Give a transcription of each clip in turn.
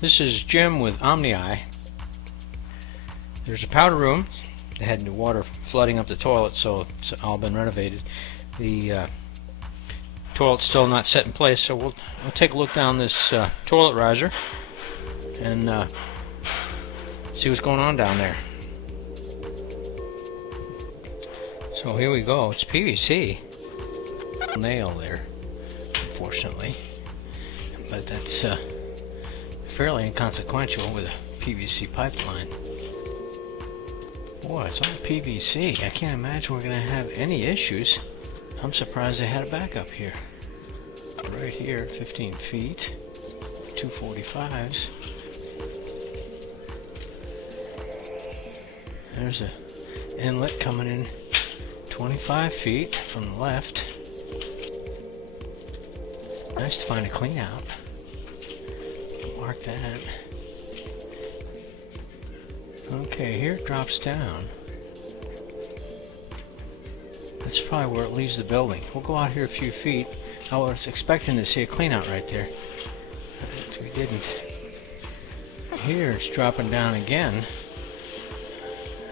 This is Jim with OmniEye. There's a powder room that had new water flooding up the toilet, so it's all been renovated. The toilet's still not set in place, so we'll take a look down this toilet riser and see what's going on down there. So here we go. It's PVC. Nail there, unfortunately, but that's fairly inconsequential with a PVC pipeline. Boy, it's all PVC. I can't imagine we're going to have any issues. I'm surprised they had a backup here. Right here, 15 feet, 245s. There's an inlet coming in 25 feet from the left. Nice to find a clean out. Mark that. Okay, here it drops down. That's probably where it leaves the building. We'll go out here a few feet. I was expecting to see a clean out right there, but we didn't. Here it's dropping down again.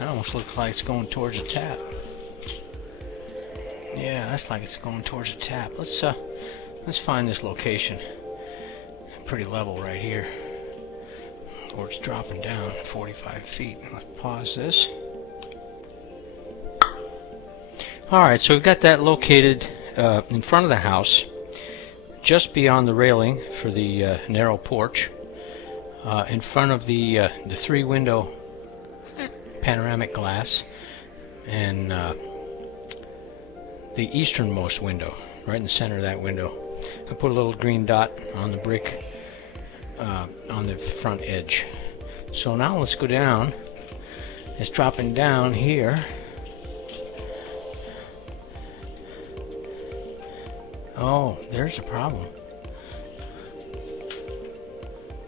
That almost looks like it's going towards a tap. Yeah, that's like it's going towards a tap. Let's find this location. Pretty level right here. Or it's dropping down 45 feet. Let's pause this. Alright, so we've got that located in front of the house, just beyond the railing for the narrow porch, in front of the 3-window panoramic glass, and the easternmost window, right in the center of that window. I put a little green dot on the brick on the front edge. So now let's go down. It's dropping down here. Oh, there's a problem.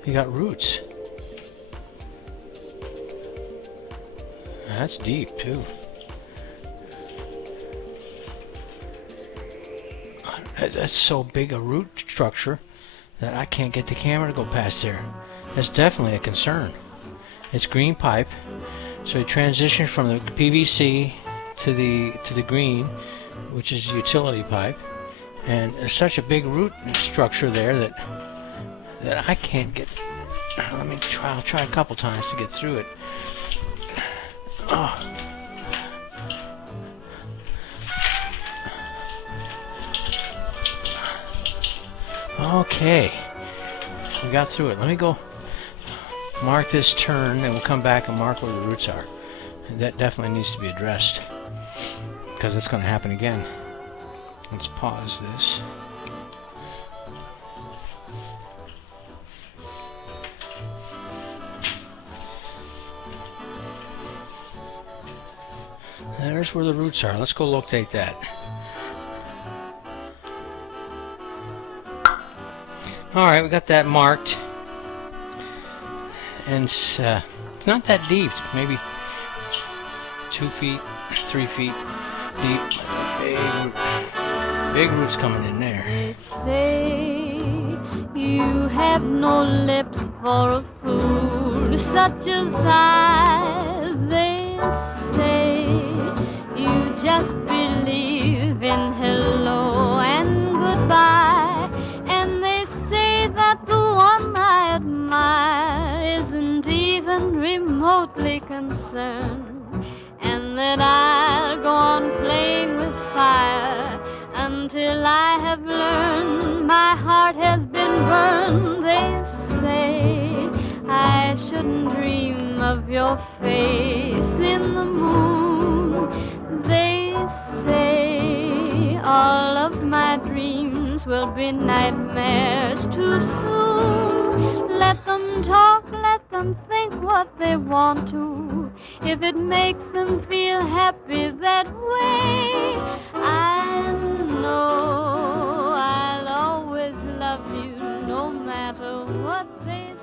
You got roots. That's deep too. That's so big a root structure that I can't get the camera to go past there. That's definitely a concern. It's green pipe, so it transitioned from the PVC to the green, which is utility pipe, and there's such a big root structure there that I can't get. Let me try. I'll try a couple times to get through it. Oh. Okay, we got through it. Let me go mark this turn, and we'll come back and mark where the roots are. And that definitely needs to be addressed, because it's going to happen again. Let's pause this. There's where the roots are. Let's go locate that. Alright, we got that marked, and it's not that deep, maybe 2 feet, 3 feet deep. Big roots coming in there. They say you have no lips for a fool such as I. They say you just believe in hello and goodbye. That the one I admire isn't even remotely concerned, and that I'll go on playing with fire until I have learned my heart has been burned. They say I shouldn't dream of your face in the moon. They say all of my dreams will be nightmares too soon. Let them talk, let them think what they want to. If it makes them feel happy that way, I know I'll always love you no matter what they say.